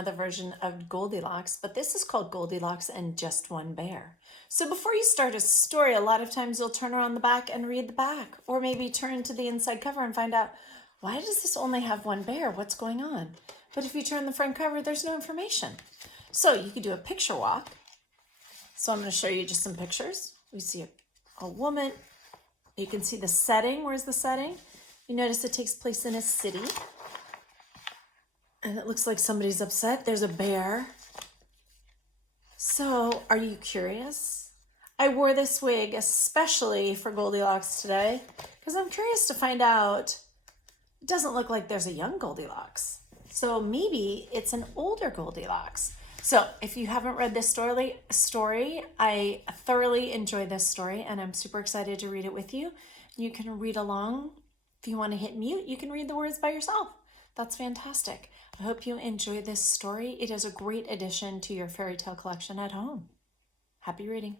another version of Goldilocks, but this is called Goldilocks and Just One Bear. So before you start a story, a lot of times you'll turn around the back and read the back, or maybe turn to the inside cover and find out, why does this only have one bear? What's going on? But if you turn the front cover, there's no information. So you could do a picture walk. So I'm going to show you just some pictures. We see a woman. You can see the setting. Where's the setting? You notice it takes place in a city. And it looks like somebody's upset. There's a bear. So, are you curious? I wore this wig especially for Goldilocks today because I'm curious to find out. It doesn't look like there's a young Goldilocks. So maybe it's an older Goldilocks. So if you haven't read this story, I thoroughly enjoyed this story and I'm super excited to read it with you. You can read along. If you want to hit mute, you can read the words by yourself. That's fantastic. I hope you enjoy this story. It is a great addition to your fairy tale collection at home. Happy reading.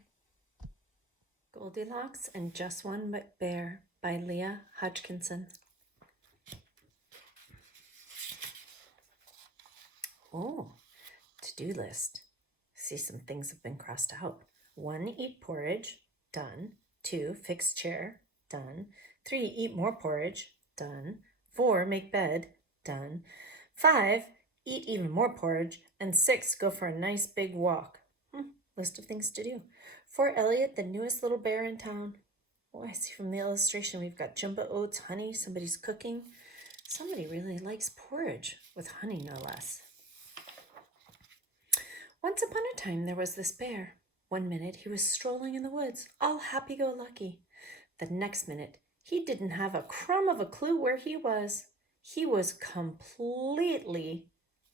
Goldilocks and Just One Bear by Leah Hodgkinson. Oh, to-do list. See, some things have been crossed out. 1, eat porridge, done. 2, fix chair, done. 3, eat more porridge, done. 4, make bed, done. 5, eat even more porridge. And 6, go for a nice big walk. List of things to do. For Elliot, the newest little bear in town. Oh, I see from the illustration we've got jumbo oats, honey, somebody's cooking. Somebody really likes porridge, with honey no less. Once upon a time there was this bear. One minute he was strolling in the woods, all happy-go-lucky. The next minute he didn't have a crumb of a clue where he was. He was completely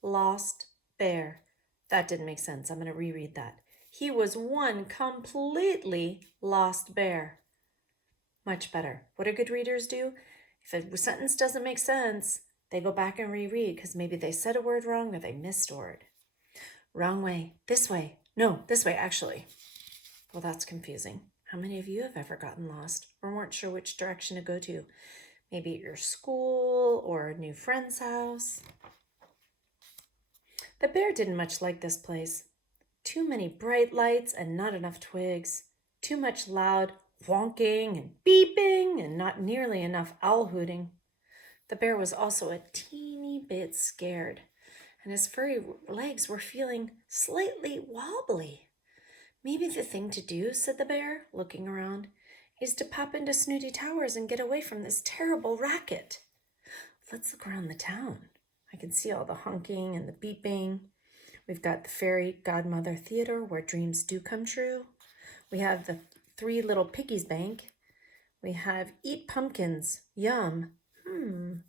lost bear. That didn't make sense. I'm going to reread that. He was one completely lost bear. Much better. What do good readers do? If a sentence doesn't make sense, they go back and reread because maybe they said a word wrong or they missed a word. Wrong way. This way. No, this way, actually. Well, that's confusing. How many of you have ever gotten lost or weren't sure which direction to go to? Maybe at your school or a new friend's house. The bear didn't much like this place. Too many bright lights and not enough twigs. Too much loud honking and beeping and not nearly enough owl hooting. The bear was also a teeny bit scared, and his furry legs were feeling slightly wobbly. Maybe the thing to do, said the bear, looking around, is to pop into Snooty Towers and get away from this terrible racket. Let's look around the town. I can see all the honking and the beeping. We've got the Fairy Godmother Theater where dreams do come true. We have the Three Little Piggies Bank. We have Eat Pumpkins. Yum.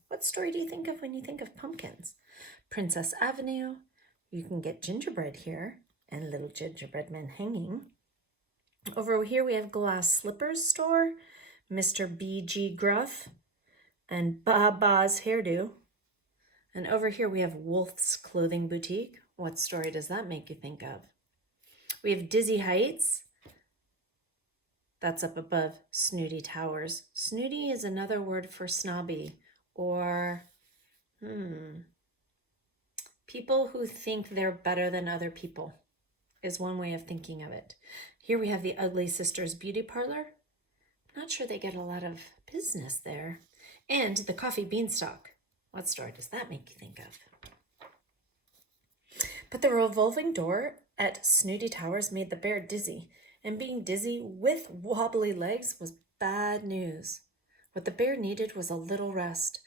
What story do you think of when you think of pumpkins? Princess Avenue. You can get gingerbread here and little gingerbread men hanging. Over here we have Glass Slippers Store, Mr. B.G. Gruff, and Baba's Hairdo. And over here we have Wolf's Clothing Boutique. What story does that make you think of? We have Dizzy Heights. That's up above Snooty Towers. Snooty is another word for snobby or people who think they're better than other people is one way of thinking of it. Here we have the Ugly Sisters Beauty Parlor. Not sure they get a lot of business there. And the Coffee Beanstalk. What story does that make you think of? But the revolving door at Snooty Towers made the bear dizzy, and being dizzy with wobbly legs was bad news. What the bear needed was a little rest.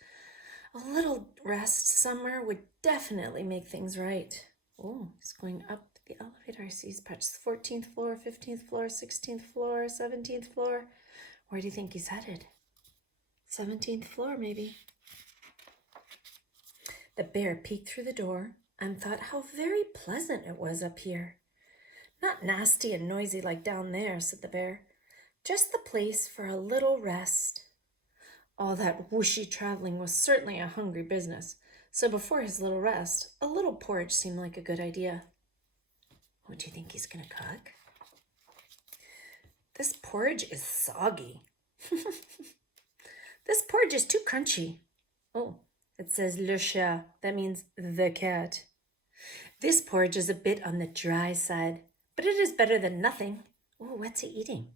A little rest somewhere would definitely make things right. Oh, he's going up the elevator. I see he's touched the 14th floor, 15th floor, 16th floor, 17th floor. Where do you think he's headed? 17th floor, maybe. The bear peeked through the door and thought how very pleasant it was up here. Not nasty and noisy like down there, said the bear. Just the place for a little rest. All that whooshy traveling was certainly a hungry business, so before his little rest, a little porridge seemed like a good idea. What do you think he's going to cook? This porridge is soggy. This porridge is too crunchy. Oh, it says le chat. That means the cat. This porridge is a bit on the dry side, but it is better than nothing. Oh, what's he eating?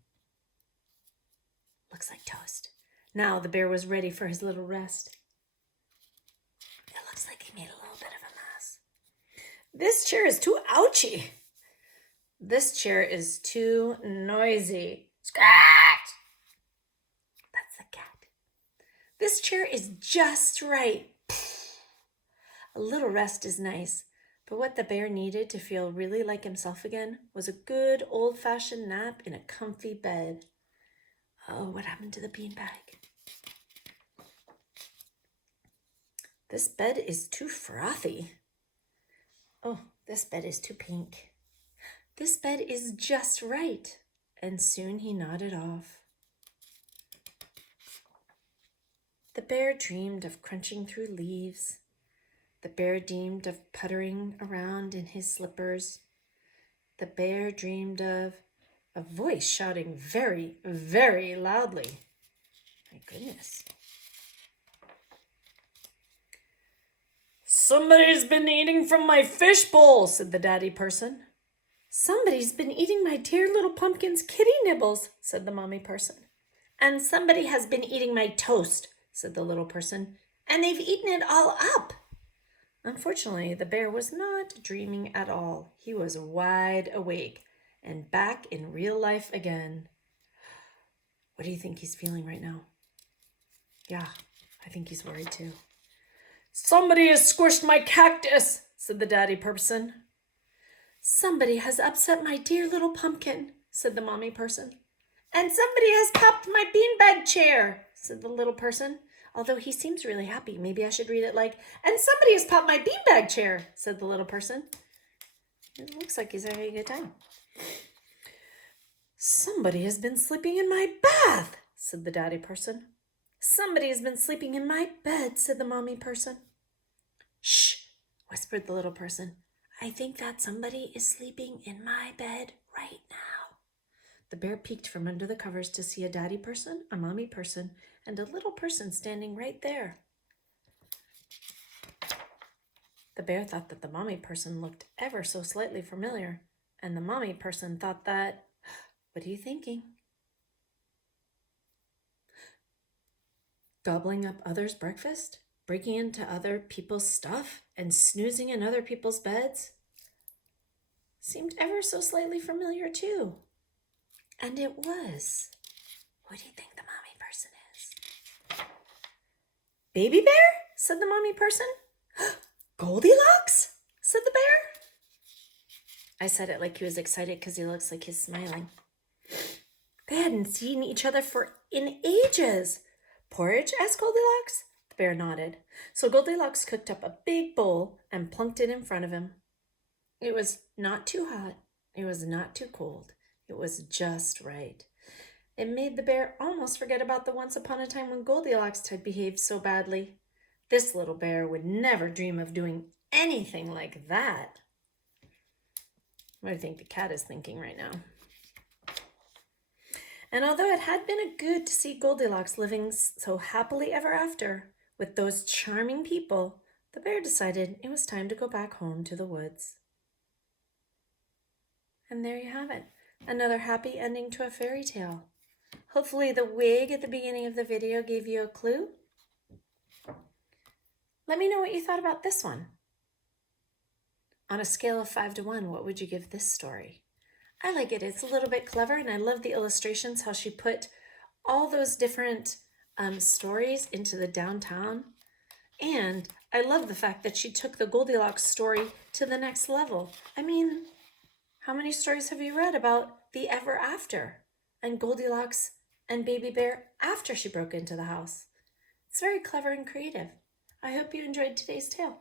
Looks like toast. Now the bear was ready for his little rest. It looks like he made a little bit of a mess. This chair is too ouchy. This chair is too noisy. Scratch! That's the cat. This chair is just right. A little rest is nice, but what the bear needed to feel really like himself again was a good old-fashioned nap in a comfy bed. Oh, what happened to the beanbag? This bed is too frothy. Oh, this bed is too pink. This bed is just right. And soon he nodded off. The bear dreamed of crunching through leaves. The bear dreamed of puttering around in his slippers. The bear dreamed of a voice shouting very, very loudly. My goodness. Somebody's been eating from my fishbowl, said the daddy person. Somebody's been eating my dear little pumpkin's kitty nibbles, said the mommy person. And somebody has been eating my toast, said the little person, and they've eaten it all up. Unfortunately, the bear was not dreaming at all. He was wide awake and back in real life again. What do you think he's feeling right now? Yeah, I think he's worried too. Somebody has squished my cactus, said the daddy person. Somebody has upset my dear little pumpkin, said the mommy person. And somebody has popped my beanbag chair, said the little person. Although he seems really happy. Maybe I should read it like, and somebody has popped my beanbag chair, said the little person. It looks like he's having a good time. Somebody has been sleeping in my bath, said the daddy person. Somebody has been sleeping in my bed, said the mommy person. Shh, whispered the little person. I think that somebody is sleeping in my bed right now. The bear peeked from under the covers to see a daddy person, a mommy person, and a little person standing right there. The bear thought that the mommy person looked ever so slightly familiar, and the mommy person thought that, what are you thinking? Gobbling up others' breakfast? Breaking into other people's stuff? And snoozing in other people's beds? Seemed ever so slightly familiar too. And it was. What do you think the mommy person is? Baby bear? Said the mommy person. Goldilocks? Said the bear. I said it like he was excited because he looks like he's smiling. They hadn't seen each other in ages. Porridge? Asked Goldilocks. The bear nodded. So Goldilocks cooked up a big bowl and plunked it in front of him. It was not too hot. It was not too cold. It was just right. It made the bear almost forget about the once upon a time when Goldilocks had behaved so badly. This little bear would never dream of doing anything like that. What do you think the cat is thinking right now? And although it had been good to see Goldilocks living so happily ever after with those charming people, the bear decided it was time to go back home to the woods. And there you have it, another happy ending to a fairy tale. Hopefully the wig at the beginning of the video gave you a clue. Let me know what you thought about this one. On a scale of 5 to 1, what would you give this story? I like it. It's a little bit clever, and I love the illustrations, how she put all those different stories into the downtown. And I love the fact that she took the Goldilocks story to the next level. I mean, how many stories have you read about the ever after and Goldilocks and Baby Bear after she broke into the house? It's very clever and creative. I hope you enjoyed today's tale.